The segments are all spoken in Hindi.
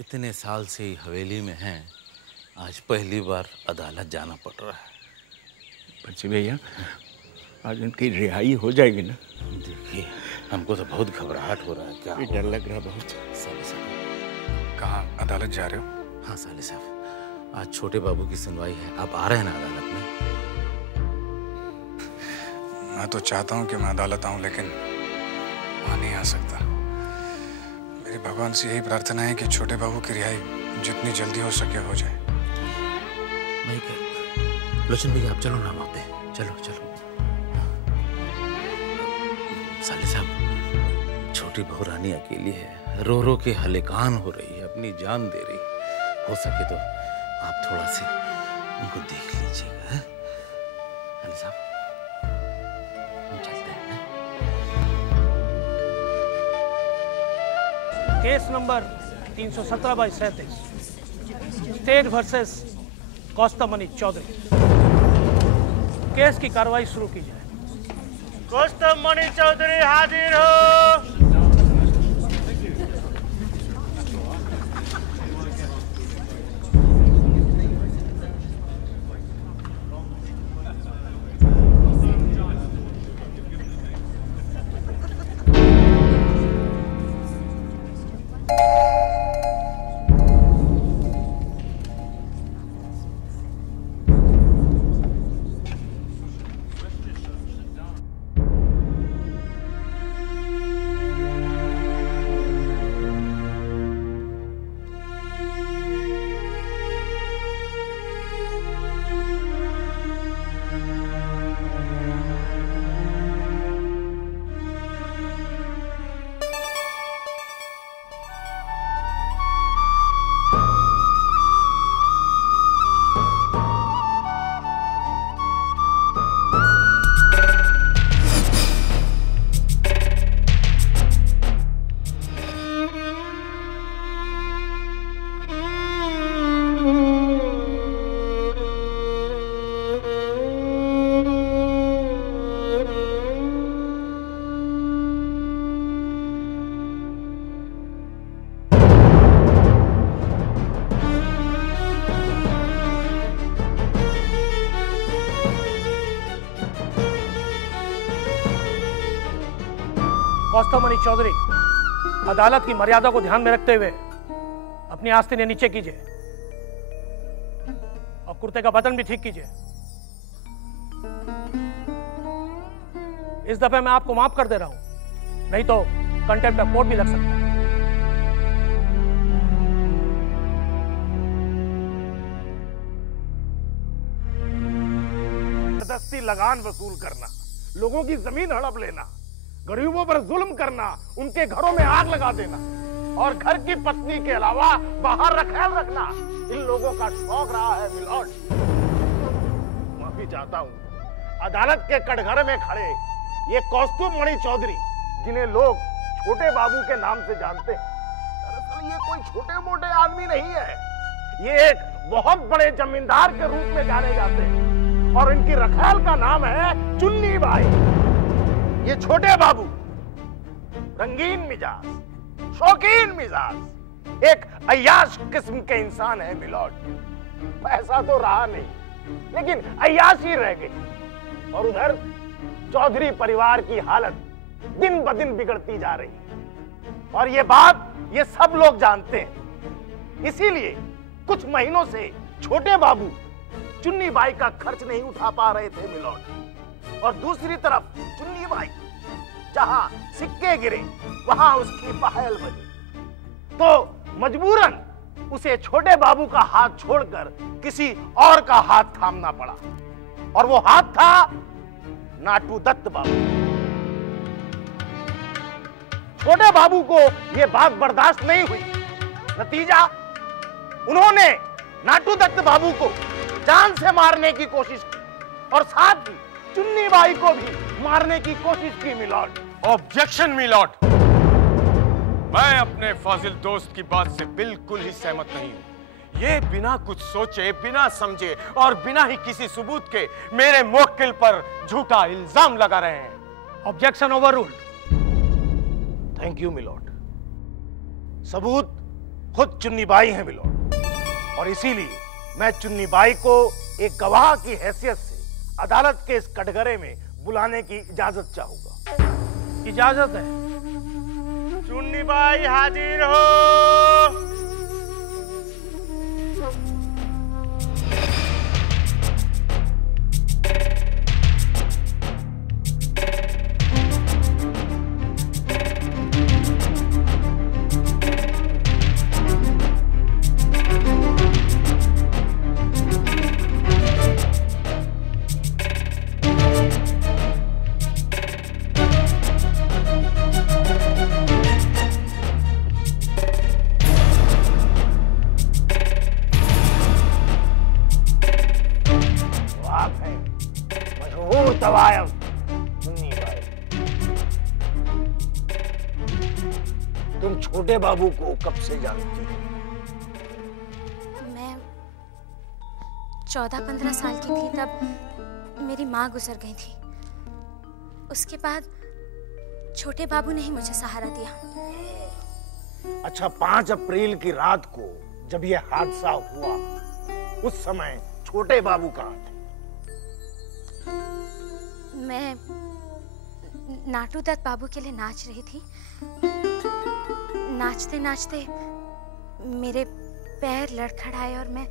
इतने साल से ही हवेली में हैं, आज पहली बार अदालत जाना पड़ रहा है। बच्चे भैया, आज उनकी रिहाई हो जाएगी ना? देखिए, हमको तो बहुत घबराहट हो रहा है। क्या डर लग रहा बहुत। साले साहब, कहाँ अदालत जा रहे हो? हाँ साले साहब, आज छोटे बाबू की सुनवाई है। आप आ रहे हैं ना अदालत में? मैं तो चाहता हूँ कि मैं अदालत आऊँ, लेकिन वहाँ नहीं आ सकता। मेरी भगवान से यही प्रार्थना है कि छोटे बाबू की रिहाई जितनी जल्दी हो सके हो जाए। नहीं कर लोचन भैया, आप चलो ना वहाँ पे। चलो चलो। साले साहब, छोटी बहू रानी अकेली है, रो रो के हलेकान हो रही है, अपनी जान दे रही है। हो सके तो आप थोड़ा से उनको देख लीजिएगा। साले साहब, हम चलते हैं। Case number 317/37 state versus Kaustamani Chaudhary. Case की कार्रवाई शुरू की जाए। कौस्तमणि चौधरी हाजिर हो। कौस्तमणि चौधरी, अदालत की मर्यादा को ध्यान में रखते हुए अपनी आस्तीनें नीचे कीजिए और कुर्ते का बटन भी ठीक कीजिए। इस दफे मैं आपको माफ कर दे रहा हूं, नहीं तो कंटेम्प्ट ऑफ कोर्ट भी लग सकता है। जबरदस्ती लगान वसूल करना, लोगों की जमीन हड़प लेना, गरीबों पर जुल्म करना, उनके घरों में आग लगा देना और घर की पत्नी के अलावा बाहर रखेल रखना इन लोगों का शौक रहा है मिलॉर्ड। माफी चाहता हूं। अदालत के कटघरे में खड़े ये कौस्तुभमणि चौधरी, जिन्हें लोग छोटे बाबू के नाम से जानते हैं, दरअसल ये कोई छोटे मोटे आदमी नहीं है। ये एक बहुत बड़े जमींदार के रूप में जाने जाते हैं और इनकी रखेल का नाम है चुन्नी बाई। ये छोटे बाबू रंगीन मिजाज, शौकीन मिजाज, एक अय्याश किस्म के इंसान है मिलॉर्ड। पैसा तो रहा नहीं, लेकिन अय्याशी रह गई। और उधर चौधरी परिवार की हालत दिन ब दिन बिगड़ती जा रही है और ये बात ये सब लोग जानते हैं। इसीलिए कुछ महीनों से छोटे बाबू चुन्नी बाई का खर्च नहीं उठा पा रहे थे मिलॉर्ड। और दूसरी तरफ चुन्नी बाई, जहां सिक्के गिरे वहां उसकी पहल बनी, तो मजबूरन उसे छोटे बाबू का हाथ छोड़कर किसी और का हाथ थामना पड़ा। और वो हाथ था नाटू दत्त बाबू। छोटे बाबू को यह बात बर्दाश्त नहीं हुई। नतीजा, उन्होंने नाटू दत्त बाबू को जान से मारने की कोशिश की और साथ ही चुन्नी बाई को भी मारने की कोशिश की मिलॉर्ड। ऑब्जेक्शन मिलॉर्ड, मैं अपने फाजिल दोस्त की बात से बिल्कुल ही सहमत नहीं हूं। ये बिना कुछ सोचे, बिना समझे और बिना ही किसी सबूत के मेरे मुवक्किल पर झूठा इल्जाम लगा रहे हैं। Objection overruled. Thank you milord. सबूत खुद चुन्नी बाई हैं मिलोड, और इसीलिए मैं चुन्नी बाई को एक गवाह की हैसियत से अदालत के इस कटघरे में बुलाने की इजाजत चाहूंगा। इजाजत है। चुन्नी बाई हाजिर हो। तुम छोटे बाबू को कब से जानती हो? मैं 14-15 साल की थी तब मेरी माँ गुजर गई थी। उसके बाद छोटे बाबू ने ही मुझे सहारा दिया। अच्छा, 5 अप्रैल की रात को जब यह हादसा हुआ उस समय छोटे बाबू कहाँ थे? मैं नाटू दत्त बाबू के लिए नाच रही थी। नाचते नाचते मेरे पैर लड़खड़ाए और मैं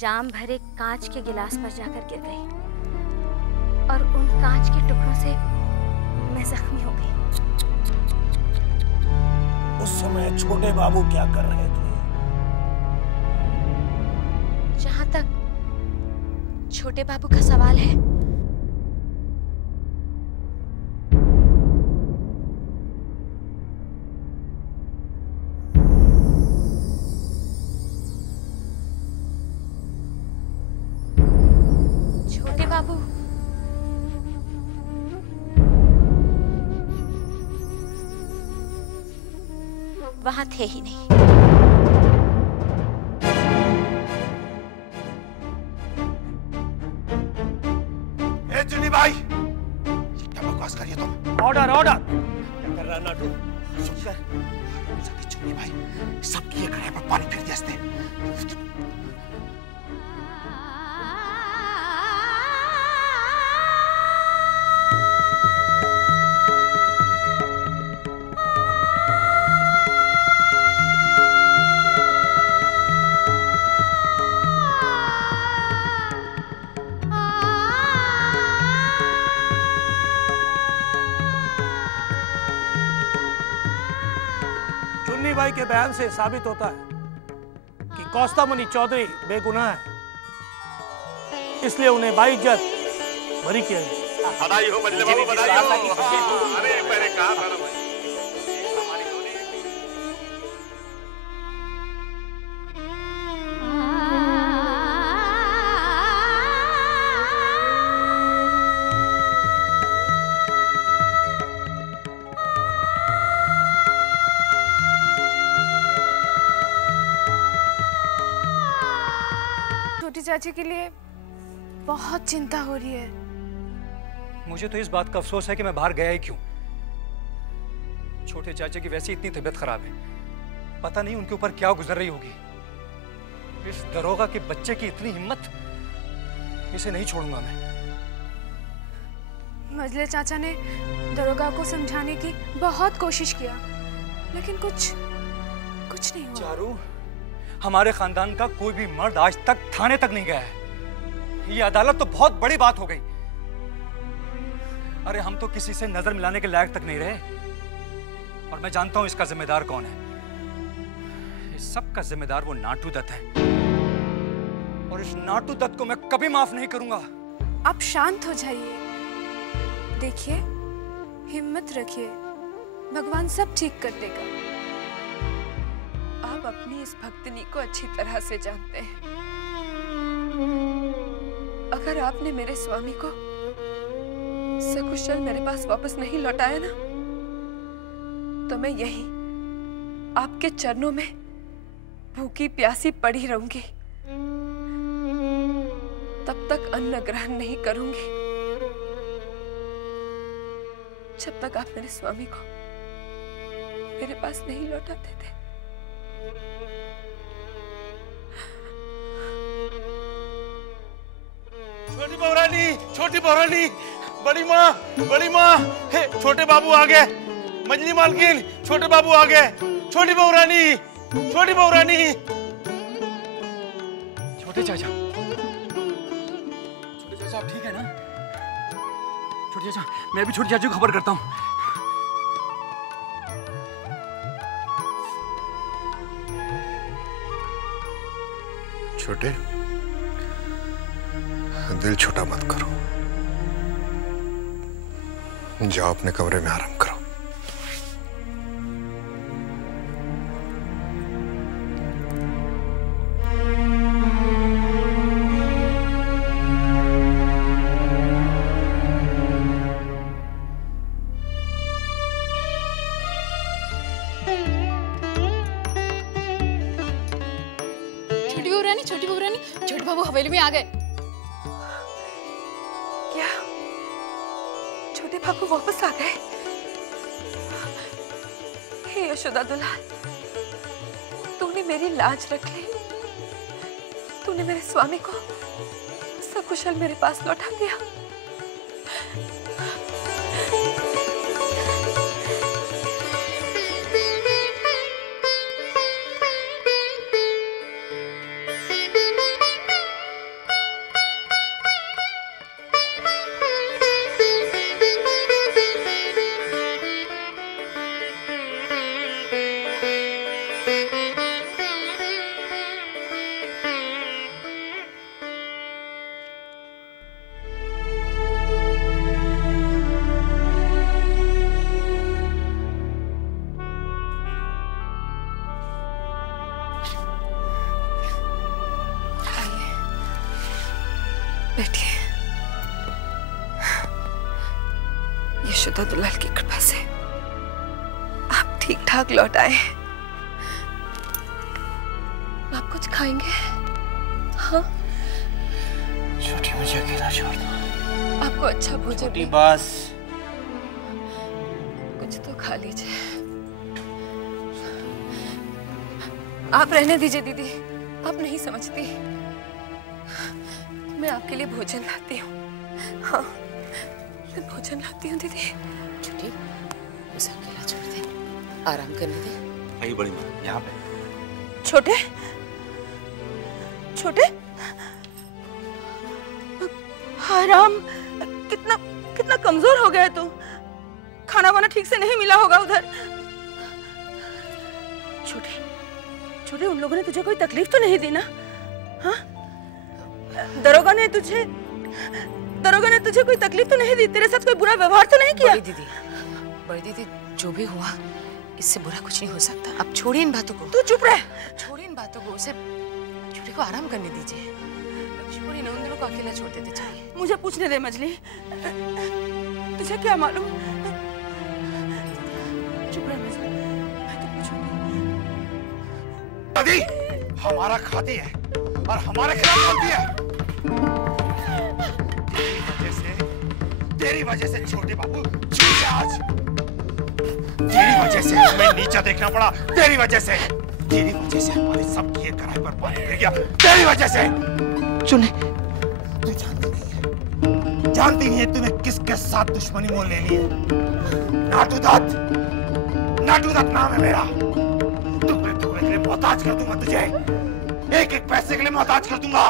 जाम भरे कांच के गिलास पर जाकर गिर गई और उन कांच के टुकड़ों से मैं जख्मी हो गई। उस समय छोटे बाबू क्या कर रहे थे? जहां तक छोटे बाबू का सवाल है, छोटे बाबू वहां थे ही नहीं। चुन्नी भाई, क्या बकवास कर रही हो तुम? Order order. क्या कर रहा है नाटू? सुनकर चुन्नी भाई सबकी ये कढ़ाई पर पानी फिर दिया। चुन्नी बाई के बयान से साबित होता है कि कौस्तामणि चौधरी बेगुनाह है, इसलिए उन्हें बाइज्जत बरी किया गया। बधाई हो बजले बाबू, बधाई हो। अरे मैंने कहा था ना भाई। छोटी चाची के लिए बहुत चिंता हो रही है। मुझे तो इस बात का अफसोस है कि मैं बाहर गया ही क्यों। छोटे चाचे की वैसी इतनी तबीयत खराब है, पता नहीं उनके ऊपर क्या गुजर रही होगी। इस दरोगा के बच्चे की इतनी हिम्मत, इसे नहीं छोड़ूंगा मैं। मजले चाचा ने दरोगा को समझाने की बहुत कोशिश किया, लेकिन कुछ नहीं हुआ। चारू, हमारे खानदान का कोई भी मर्द आज तक थाने तक नहीं गया है। ये अदालत तो बहुत बड़ी बात हो गई। अरे हम तो किसी से नजर मिलाने के लायक तक नहीं रहे। और मैं जानता हूं इसका जिम्मेदार कौन है। इस सब का जिम्मेदार वो नाटू दत्त है, और इस नाटू दत्त को मैं कभी माफ नहीं करूंगा। आप शांत हो जाइए, देखिए, हिम्मत रखिए, भगवान सब ठीक कर देगा। आप अपनी इस भक्तनी को अच्छी तरह से जानते हैं। अगर आपने मेरे स्वामी को सकुशल मेरे पास वापस नहीं लौटाया ना, तो मैं यहीं आपके चरणों में भूखी प्यासी पड़ी रहूंगी। तब तक अन्न ग्रहण नहीं करूंगी जब तक आप मेरे स्वामी को मेरे पास नहीं लौटाते थे। छोटी बहुरानी, बड़ी माँ, हे, छोटे बाबू आ गए। मजली मालकिन, छोटे बाबू आ गए। छोटी बहुरानी। छोटे चाचा आप ठीक है ना? छोटे चाचा, मैं भी छोटी चाची को खबर करता हूँ। छोटे, दिल छोटा मत करो, जाओ अपने कमरे में आराम करो। छोटी बहुरानी, छोटे बाबू हवेली में आ गए। क्या छोटे बाबू वापस आ गए? हे यशोदा दुलाल, तूने मेरी लाज रख ली। तूने मेरे स्वामी को सकुशल मेरे पास लौटा दिया। बैठिए। यशोदा दुलाल की कृपा से आप ठीक ठाक लौट आए। आप कुछ खाएंगे? हाँ? छोटी, मुझे अकेला छोड़ दो। आपको अच्छा भोजन छोटी, बस कुछ तो खा लीजिए। आप रहने दीजिए दीदी, आप नहीं समझती। मैं आपके लिए भोजन लाती हूँ। हाँ, मैं भोजन लाती हूँ दीदी। छोटी, उसे अकेला छोड़ दे, आराम करने दे। आई बड़ी माँ, यहाँ पे। छोटे, आराम, कितना कमजोर हो गया है तू। खाना वाना ठीक से नहीं मिला होगा उधर। छोटे, उन लोगों ने तुझे कोई तकलीफ तो नहीं दी ना? हाँ? दरोगा ने तुझे कोई तकलीफ तो नहीं दी? तेरे साथ कोई बुरा व्यवहार तो नहीं किया? बड़ी दीदी, जो भी हुआ इससे बुरा कुछ नहीं हो सकता। अब छोड़िए इन बातों को। तू चुप रह। छोड़िए इन बातों को, उसे छोटे को आराम करने दीजिए। छोड़िए ना, उन दोनों को अकेला छोड़ देते चाहिए। मुझे पूछने दे मजली, तुझे क्या मालूम? चुप रह मजली, मैं तो पूछूंगी। दादी हमारा खाती है और हमारे खिलाफ बोलती है। तेरी वजह से छोटे बाबू जीते आज। तेरी वजह से हमें नीचा देखना पड़ा। तेरी वजह से हमारी सबकी ये कराई पर पानी गिर गया। तेरी वजह से चुने, तू जानती नहीं है तूने किसके साथ दुश्मनी मोल ले ली है। नाटू दत्त नाम है मेरा। टुकड़े टुकड़े के लिए मोहताज कर दूंगा तुझे। एक एक पैसे के लिए मोहताज कर दूंगा।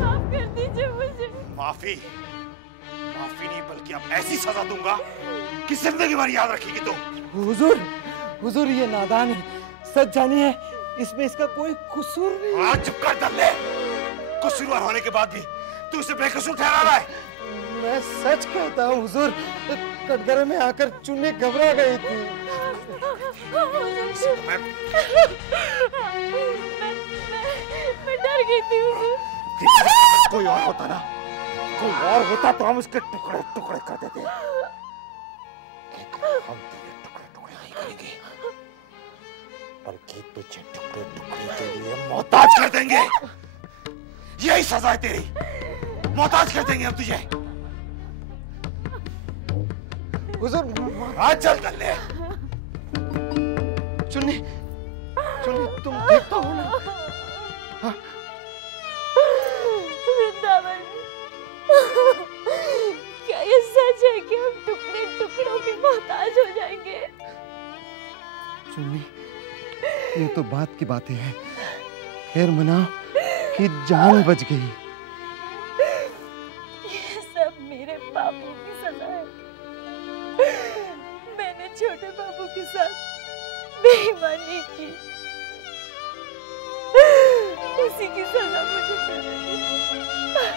माफ कर दीजिए मुझे। माफी नहीं, बल्कि अब ऐसी सजा दूंगा कि जिंदगी भर याद रखेगी तू। हुजूर ये नादान है, सच जानिए, इसमें इसका कोई कसूर नहीं। चुप कर दल्ले। कसूरवार होने के बाद भी तू इसे बेकसूर ठहरा रहा है। मैं सच कहता हूँ हुजूर, कटघरे में आकर चुन्नी घबरा गई थी। मैं डर गई थी हुजूर। कोई और होता तो हम उसके टुकड़े टुकड़े कर देते। लेकिन हम तेरे टुकड़े टुकड़े नहीं करेंगे, बल्कि तुझे टुकड़े टुकड़े के लिए मोहताज कर देंगे। यही सजा है तेरी। मोहताज कर देंगे हम तुझे। हुजूर आज चल कर ले। चुन्नी, चुन्नी तुम ठीक तो हो ना? हाँ? वृंदावन, क्या ये सच है कि हम टुकड़े टुकड़ों के मोहताज हो जाएंगे? चुन्नी, ये तो बात की बातें हैं। खैर मनाओ कि जान बच गई। ये सब मेरे बाबू की सजा है। मैंने छोटे बाबू के साथ बेईमानी की, उसी की सजा मुझे मिल रही है।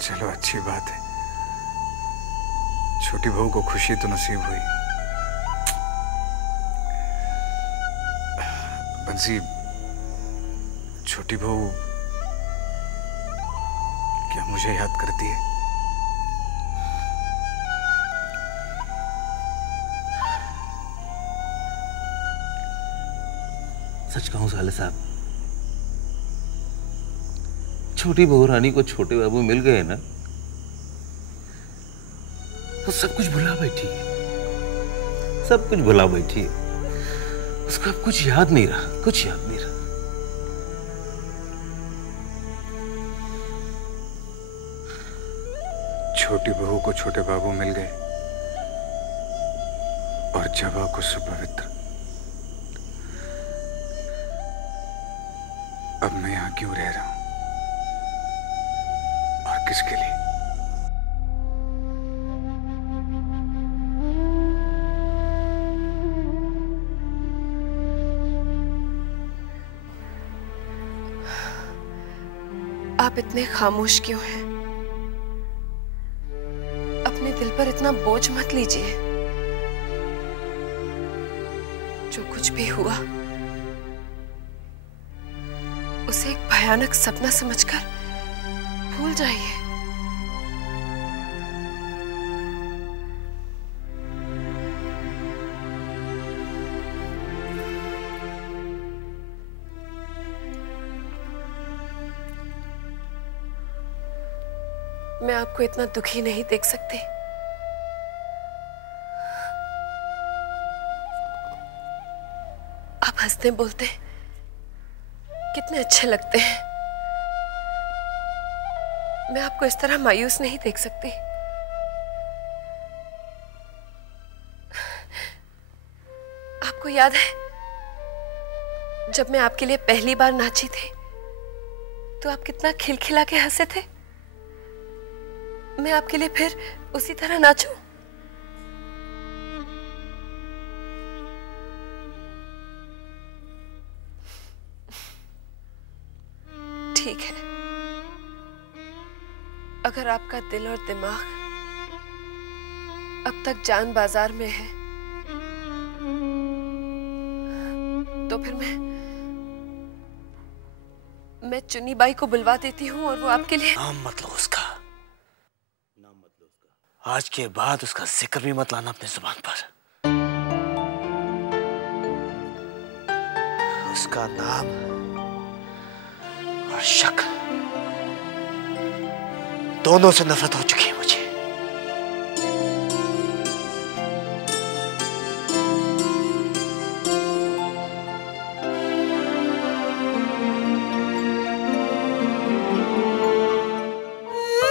चलो अच्छी बात है, छोटी बहू को खुशी तो नसीब हुई। बंसी, छोटी बहू क्या मुझे याद करती है? सच कहूं साले साहब, छोटी बहू रानी को छोटे बाबू मिल गए ना, तो सब कुछ भुला बैठी है, सब कुछ भुला बैठी है। उसको अब कुछ याद नहीं रहा, कुछ याद नहीं रहा। छोटी बहू को छोटे बाबू मिल गए और जवा को सुपवित्र। अब मैं यहां क्यों रह रहा हूं और किसके लिए? आप इतने खामोश क्यों हैं? अपने दिल पर इतना बोझ मत लीजिए। जो कुछ भी हुआ उसे एक भयानक सपना समझकर भूल जाइए। मैं आपको इतना दुखी नहीं देख सकती। आप हंसते बोलते कितने अच्छे लगते हैं। मैं आपको इस तरह मायूस नहीं देख सकती। आपको याद है जब मैं आपके लिए पहली बार नाची थी तो आप कितना खिलखिला के हंसे थे? मैं आपके लिए फिर उसी तरह नाचूं? ठीक है, अगर आपका दिल और दिमाग अब तक जान बाजार में है तो फिर मैं चुन्नी बाई को बुलवा देती हूँ और वो आपके लिए। नाम मत लो उसका, आज के बाद उसका जिक्र भी मत लाना अपनी जुबान पर। उसका नाम और शक दोनों से नफरत हो चुकी है मुझे।